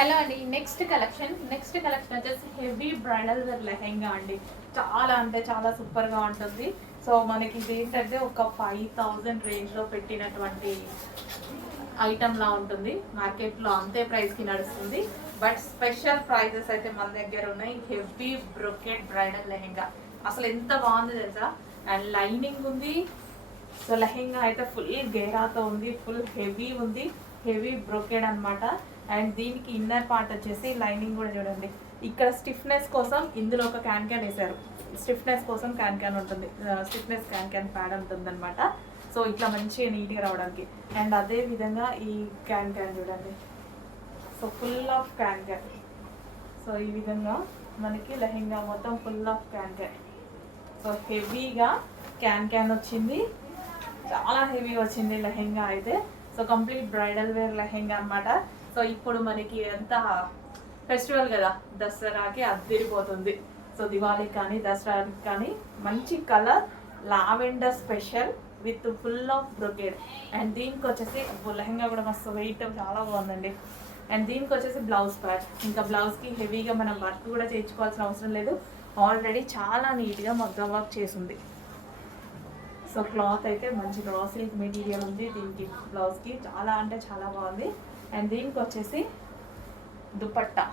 Hello అండి next collection next collection వచ్చేసి heavy bridal lehenga అండి. చాలా అంటే చాలా సూపర్గా ఉంటుంది. సో మనకి ఇది ఏంటంటే ఒక ఫైవ్ థౌజండ్ రేంజ్లో పెట్టినటువంటి ఐటెంలా ఉంటుంది. మార్కెట్లో అంతే ప్రైస్కి నడుస్తుంది. బట్ స్పెషల్ ప్రైజెస్ అయితే మన దగ్గర ఉన్నాయి. Heavy brocade bridal lehenga. అసలు ఎంత బాగుంది తెలుసా? అండ్ లైనింగ్ ఉంది. సో లెహెంగా అయితే ఫుల్ గేరాతో ఉంది. ఫుల్ హెవీ ఉంది. హెవీ బ్రొకెడ్ అన్నమాట. అండ్ దీనికి ఇన్నర్ పార్ట్ వచ్చేసి లైనింగ్ కూడా చూడండి. ఇక్కడ స్టిఫ్నెస్ కోసం ఇందులో ఒక క్యాన్ క్యాన్ వేశారు. స్టిఫ్నెస్ కోసం క్యాన్ క్యాన్ ఉంటుంది. స్టిఫ్నెస్ క్యాన్ క్యాన్ ప్యాడ్ ఉంటుంది అనమాట సో ఇట్లా మంచిగా నీట్గా రావడానికి. అండ్ అదే విధంగా ఈ క్యాన్ క్యాన్ చూడండి. So full of can can so ఈ విధంగా మనకి లెహెంగా మొత్తం full of can can so హెవీగా క్యాన్ క్యాన్ వచ్చింది. చాలా హెవీ వచ్చింది లెహెంగా అయితే. So complete bridal wear lehenga అన్నమాట. సో ఇప్పుడు మనకి ఎంత ఫెస్టివల్ కదా దసరాకి అద్దరిపోతుంది. సో దివాళీకి కానీ దసరాకి కానీ మంచి colour lavender special with full of brocade. And దీనికి వచ్చేసి లెహంగా కూడా మస్తు వెయిట్ చాలా బాగుందండి. అండ్ దీనికి వచ్చేసి బ్లౌజ్ ప్యాచ్. ఇంకా బ్లౌజ్కి హెవీగా మనం వర్క్ కూడా చేయించుకోవాల్సిన అవసరం లేదు. ఆల్రెడీ చాలా నీట్గా మగ్గం వర్క్ చేసింది. సో క్లాత్ అయితే మంచి రా సిల్క్ మెటీరియల్ ఉంది దీనికి బ్లౌజ్కి. చాలా అంటే చాలా బాగుంది. అండ్ దీనికి వచ్చేసి దుపట్టా.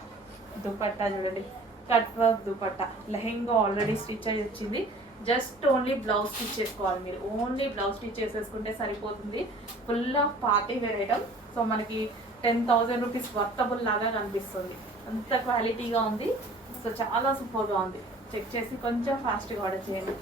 దుపట్టా చూడండి. Cut work dupatta. Lehenga already stitch అయ్యి వచ్చింది. జస్ట్ ఓన్లీ బ్లౌజ్ స్టిచ్ చేసుకోవాలి మీరు. ఓన్లీ బ్లౌజ్ స్టిచ్ చేసేసుకుంటే సరిపోతుంది. Full of party wear item so మనకి టెన్ థౌజండ్ రూపీస్ వర్తబుల్ లాగా కనిపిస్తుంది. అంత క్వాలిటీగా ఉంది. సో చాలా సూపర్గా ఉంది. చెక్ చేసి కొంచెం ఫాస్ట్గా ఆర్డర్ చేయండి.